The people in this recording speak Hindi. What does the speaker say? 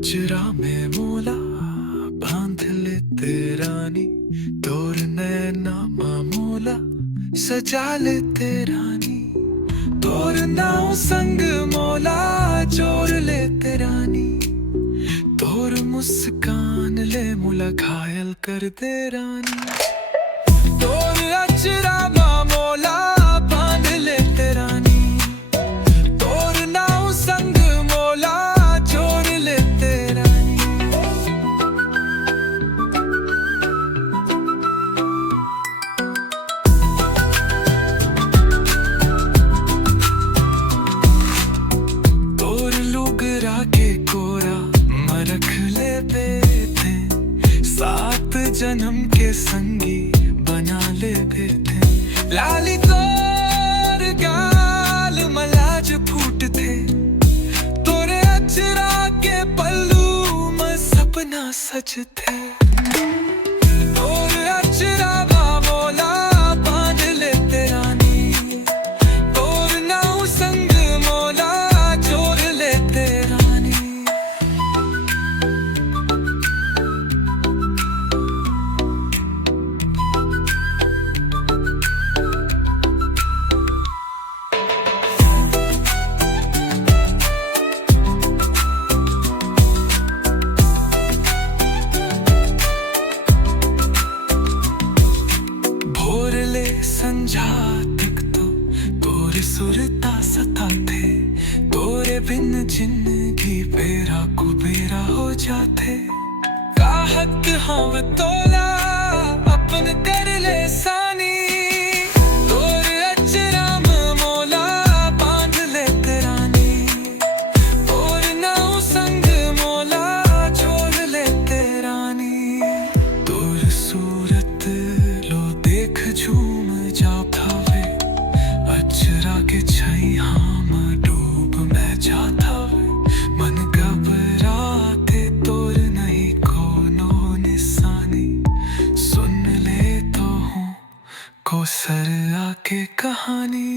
अचरा में मोला बांध ले तेरानी, तोर नैना मामोला सजा ले तेरानी, तोर नाव संग मोला जोड़ ले तेरानी, तोर मुस्कान ले मुला घायल कर दे रानी। तोर अचरा मामोला बांध ले तेरानी, तोर नाव संग मोला जोड़ ले तेरानी। तोर लुगरा के कोरा मरख ले थे, 7 जन्म के संगी बना ले थे। लाली तोर गाल मलाज फूट थे, तोरे अचरा के पल्लू में सपना सच थे। तोर अचरा मामोला बांध ले तेरानी, तोर नाव संग मोला जोड़ ले तेरानी। संजा तक तो तोरे सुरता सता थे, तोरे बिन जिंदगी बेरा कुबेरा हो जाते। काहक हम तोला अपन कर ले सानी, तोरे अचरा मोला बांध ले तेरानी, तोर नाव संग मोला जोड़ ले तेरानी। तोर सूरत लो देख झूम जाता वे, अचरा के छैया में डूब मैं जाता वे। मन घबराते तोर नहीं कोनो निशानी, सुन ले तो हूँ को सर आके कहानी।